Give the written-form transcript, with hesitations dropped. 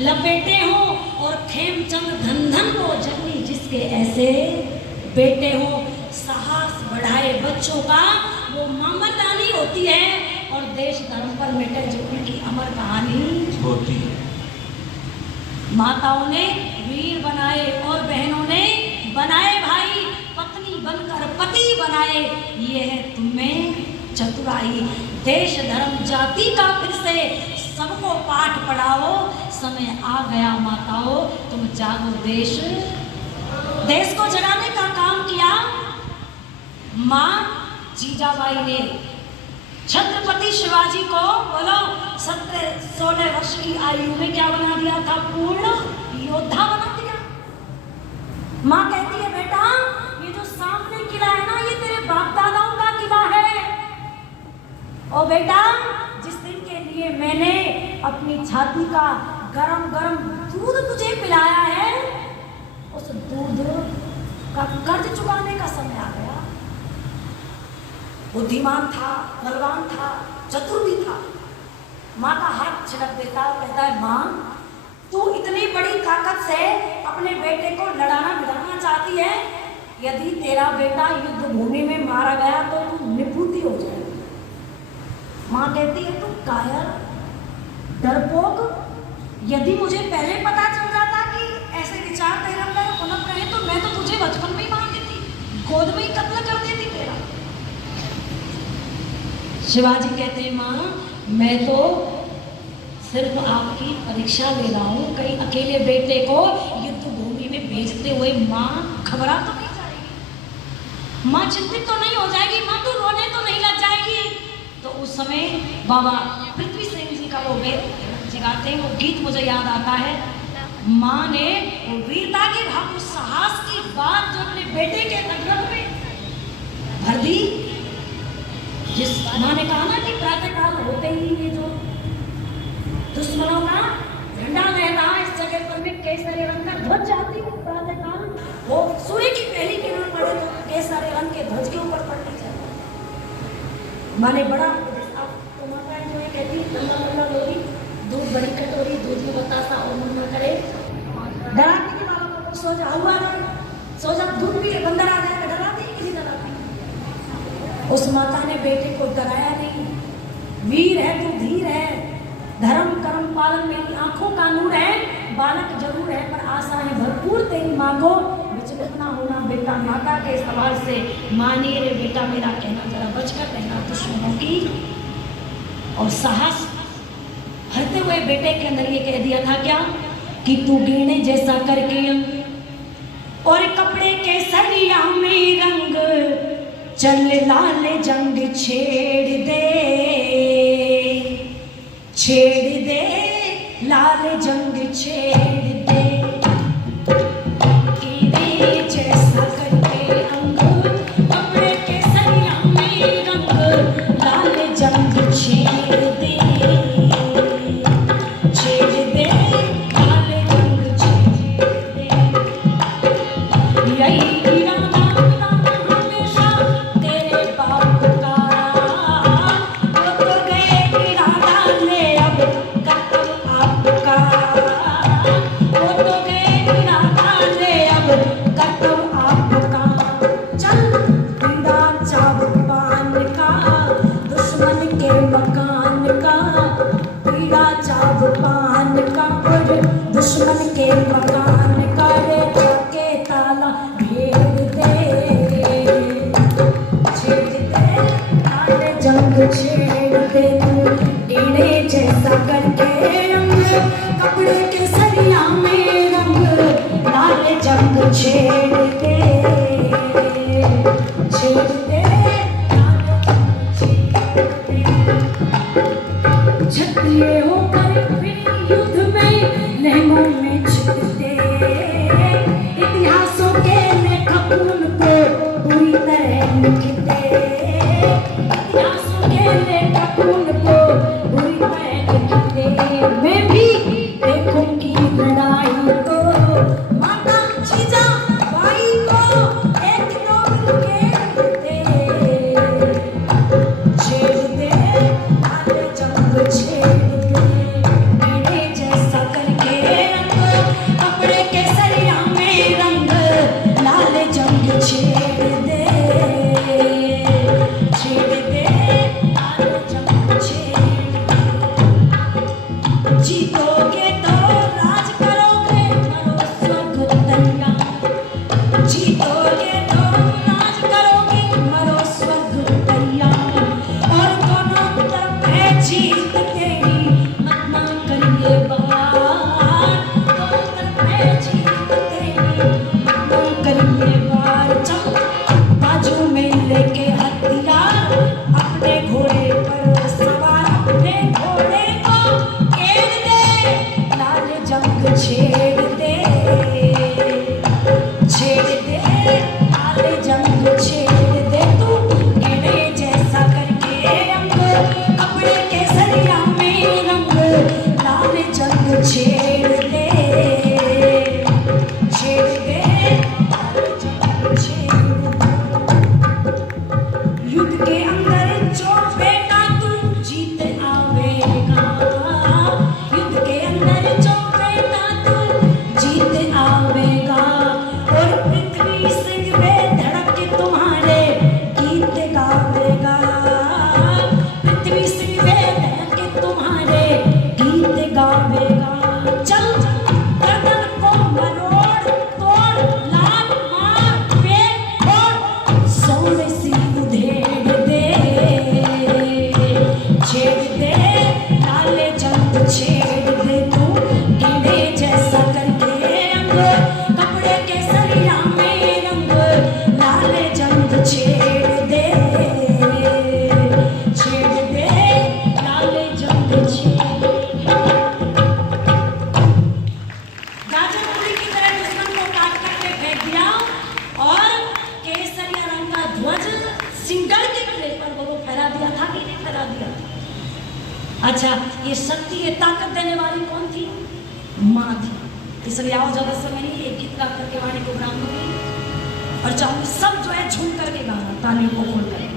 लपेटे हो और खेमचंद धन धन को जगनी जिसके ऐसे बेटे हो। साहस बढ़ाए बच्चों का वो ममतानी होती है और देश धर्म पर मिटे जो उनकी अमर कहानी होती है। माताओं ने वीर बनाए और बहनों ने बनाए भाई, पत्नी बनकर पति बनाए, ये है तुम्हें चतुराई। देश धर्म जाति का फिर से सबको पाठ पढ़ाओ, समय आ गया माताओं तुम जागो। देश को जगाने का काम किया माँ जीजाबाई ने। छत्रपति शिवाजी को बोलो 17-16 वर्ष की आयु में क्या बना दिया था? पूर्ण योद्धा बना दिया। माँ कहती है बेटा ये जो सामने किला है ना ये तेरे बाप दादाओं का किला है। ओ बेटा जिस दिन के लिए मैंने अपनी छाती का गरम गरम दूध तुझे पिलाया है उस दूध का कर्ज चुकाने का समय आ गया। बुद्धिमान था, बलवान था, चतुर भी था। माँ का हाथ छिड़क देता, कहता है माँ तू इतनी बड़ी ताकत से अपने बेटे को लड़ाना भिड़ाना चाहती है, यदि तेरा बेटा युद्ध भूमि में मारा गया तो तू निपुति हो जाएगी। माँ कहती है तू कायर डरपोक, यदि मुझे पहले पता चल जाता कि ऐसे विचार तेरे अंदर पनप रहे तो मैं तो तुझे बचपन में ही मार देती, गोद में ही कत्ल कर देती तेरा। शिवाजी कहते हैं माँ मैं तो सिर्फ आपकी परीक्षा ले रहा हूँ, कहीं अकेले बेटे को युद्ध भूमि में भेजते हुए माँ घबरा तो नहीं जाएगी, माँ चिंतित तो नहीं हो जाएगी, माँ तो रोने तो नहीं लग जाएगी। तो उस समय बाबा पृथ्वी सिंह जी का वो गाते हैं वो गीत मुझे याद आता है। माँ ने वो वीरता के भाव उस साहस की बात जो अपने बेटे के नगरत में भर दी। जिस माँ ने कहा ना कि प्रातःकाल होते ही ये जो दुश्मनों का झंडा लहरा इस जगह पर में केसरी रंग का ध्वज जाती है प्रातःकाल, वो सूर्य की पहली किरण पड़े तो केसरी रंग के ध्वज के ऊपर पड़नी चाहिए। माँ ने बड़ा तो माता जो है कहती तल्ला लोगी दूध बड़ी कटोरी दूध में बतासा और मन न करे, डराती थी बाबा को सो जा हुआ सो जा दूध पी के बंदर आ जाएगा, डराती किसी डराती। उस माता ने बेटे को डराया नहीं, वीर है तू धीर है, धर्म कर्म पालन मेरी आंखों का नूर है, बालक जरूर है पर आशा है भरपूर तेरी माँ को, विचलित ना होना बेटा। माता के सवाल से मानिए रे बेटा मेरा कहना जरा बचकर रहना दुश्मनों की। और साहस भरते हुए बेटे के अंदर ये कह दिया था क्या कि तू गिरने जैसा करके और कपड़े के सरिया में रंग चल लाल जंग छेड़ दे लाल जंग छेड़ दे, गिरे जैसा करके अंग कपड़े के सरिया में रंग लाल जंग छेड़ दे लाल जंग छेड़ दे। यही दुश्मन के मकान का रे जाके ताला भेड़ दे, छेड़ दे लाल जंग छेड़ दे, टेढ़े जैसा करके रंग कपड़े के सरिया में रंग लाल जंग छेड़ दे लाल जंग छेड़ दे। क्षत्रिय होकर फिर युद्ध में लहंगों में छिपते, इतिहासों के लेखक उनको पूरी तरह लिखते, इतिहासों के लेखक उनको पूरी तरह लिखते। मैं भी देखूंगी लड़ाई को माता जीजाबाई को एक दो मिलके छेड़ दे लाल जंग छेड़ दे। तेरी मत ना करिए बार, दोनों तरफ है जीत तेरी मत ना करिए बार। चल बाजू में लेके हथियार, अपने घोड़े पर सवार, अपने घोड़े को घेर दे, लाल जंग छेड़ दे, छेड़ दे, लाल जंग छेड़ दे। तू टेढ़े जैसा करके रंग, कपड़े के सरिया में रंग, लाल जंग छेड़ दे, छेड़ दे, लाल जंग छेड़ दे। युद्ध के अंदर जो बेटा तू जीत आवेगा, युद्ध के अंदर जो बेटा तू जीत आवेगा, और पृथ्वी सिंह वे धड़क के तुम्हारे गीत गावेगा, पृथ्वी सिंह वे धड़क के तुम्हारे गीत गावेगा। चल गर्दन को मरोड़ तोड़, लात मार पेट फोड़, सोने सी उधेड़ दे, छेड़ दे, लाल जंग छेड़ दे। तू टेढ़े जैसा करके रंग, कपड़े के सरिया में रंग, लाल जंग छेड़ दे, छेड़ दे, लाल जंग छेड़ दे। गाजर पूरी की तरह दुश्मन को काट करके फेंक दिया, और केसरिया रंग का ध्वज सिंगल के किले पर वो फहरा दिया था कि नहीं फहरा दिया था? अच्छा, ये शक्ति, ये ताकत देने वाली कौन थी? माँ थी। इसलिए आओ ज्यादा समय नहीं, एक गीत गा करके वाणी को विराम दूंगी और चाहूंगी सब जो है झूम करके गाना, तालियों को खोल करके।